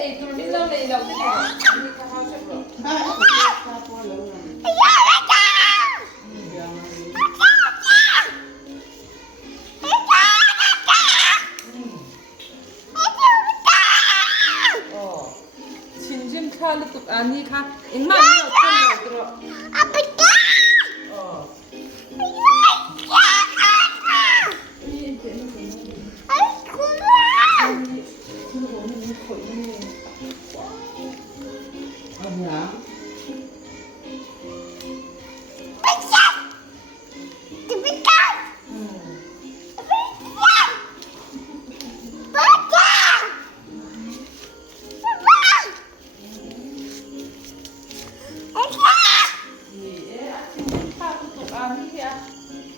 ai tụi đi đâu này đâu đi cả hao xếp rồi 진심 칼로 또 아니 가 인마 아니야 어떤 거 들어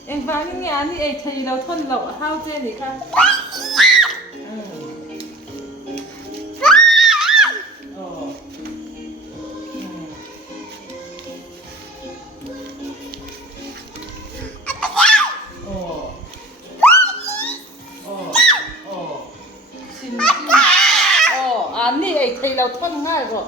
em vào những nhà như ấy thì đâu thân lậu hao trên thì khác 아니 ấy thì đâu thân ngay rồi